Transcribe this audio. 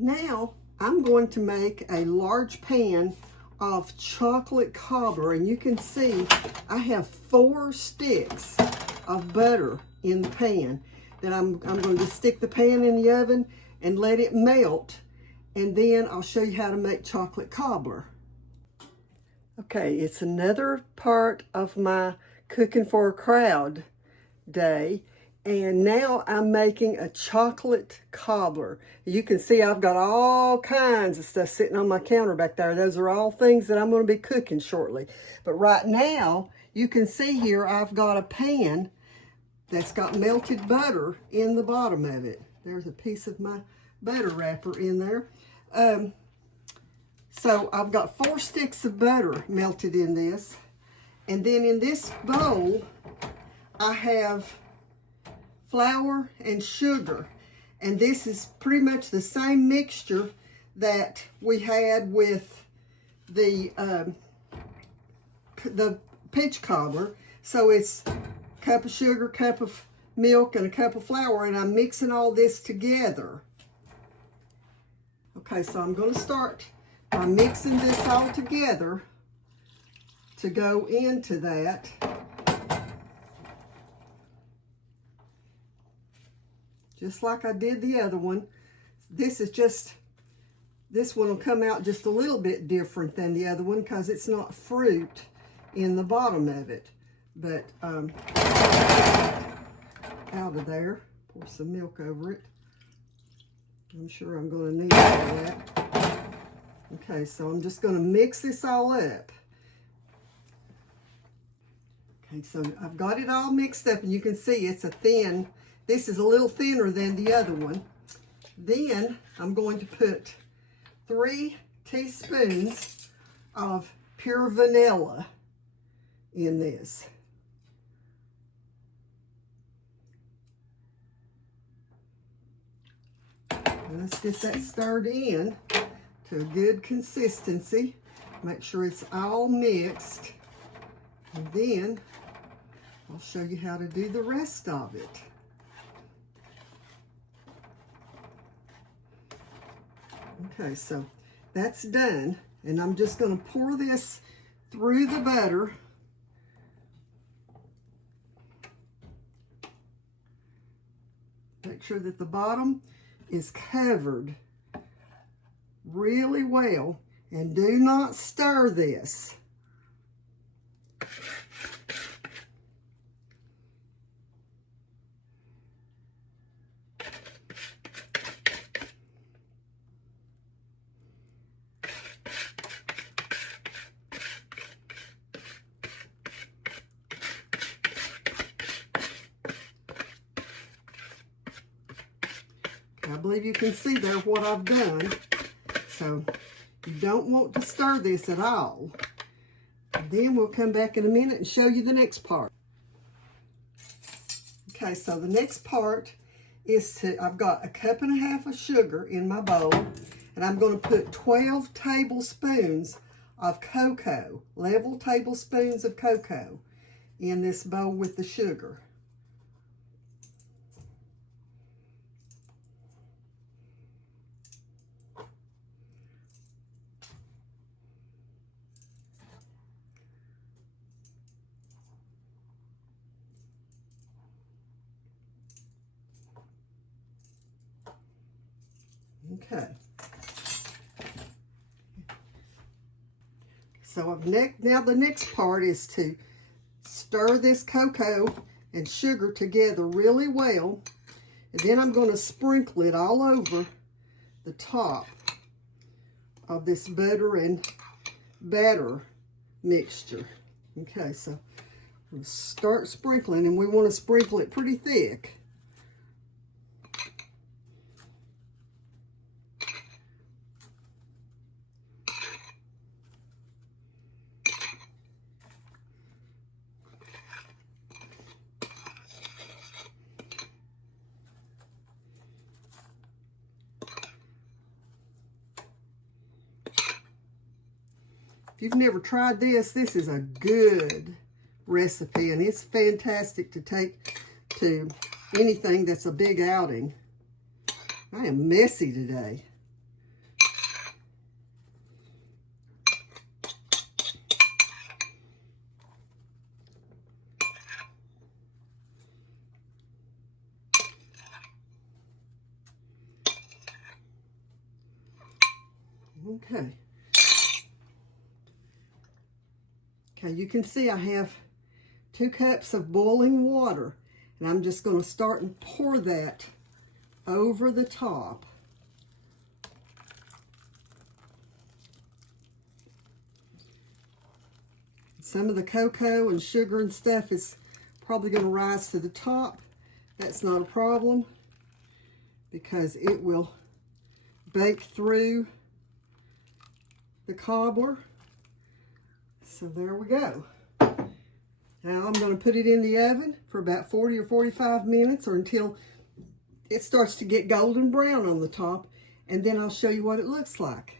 Now I'm going to make a large pan of chocolate cobbler, and you can see I have 4 sticks of butter in the pan. Then I'm going to stick the pan in the oven and let it melt, and then I'll show you how to make chocolate cobbler. Okay, it's another part of my cooking for a crowd day, and now I'm making a chocolate cobbler. You can see I've got all kinds of stuff sitting on my counter back there. Those are all things that I'm going to be cooking shortly. But right now, you can see here I've got a pan that's got melted butter in the bottom of it. There's a piece of my butter wrapper in there. So I've got 4 sticks of butter melted in this. And then in this bowl, I have flour and sugar. And this is pretty much the same mixture that we had with the peach cobbler. So it's a cup of sugar, cup of milk, and a cup of flour, and I'm mixing all this together. Okay, so I'm going to start by mixing this all together to go into that. Just like I did the other one. This one will come out just a little bit different than the other one because it's not fruit in the bottom of it. But out of there, pour some milk over it. I'm sure I'm going to need all that. Okay, so I'm just going to mix this all up. Okay, so I've got it all mixed up, and you can see it's a thin. This is a little thinner than the other one. Then I'm going to put 3 teaspoons of pure vanilla in this. And let's get that stirred in to a good consistency. Make sure it's all mixed. And then I'll show you how to do the rest of it. Okay, so that's done, and I'm just going to pour this through the butter. Make sure that the bottom is covered really well, and do not stir this. I believe you can see there what I've done. So you don't want to stir this at all. Then we'll come back in a minute and show you the next part. Okay, so the next part is I've got 1.5 cups of sugar in my bowl, and I'm going to put 12 tablespoons of cocoa, level tablespoons of cocoa in this bowl with the sugar. Okay. So now the next part is to stir this cocoa and sugar together really well. And then I'm going to sprinkle it all over the top of this butter and batter mixture. Okay, so we'll start sprinkling, and we want to sprinkle it pretty thick. If you've never tried this, this is a good recipe, and it's fantastic to take to anything that's a big outing. I am messy today. Okay. Okay, you can see I have 2 cups of boiling water, and I'm just going to start and pour that over the top. Some of the cocoa and sugar and stuff is probably going to rise to the top. That's not a problem because it will bake through the cobbler. So there we go. Now I'm going to put it in the oven for about 40 or 45 minutes or until it starts to get golden brown on the top, and then I'll show you what it looks like.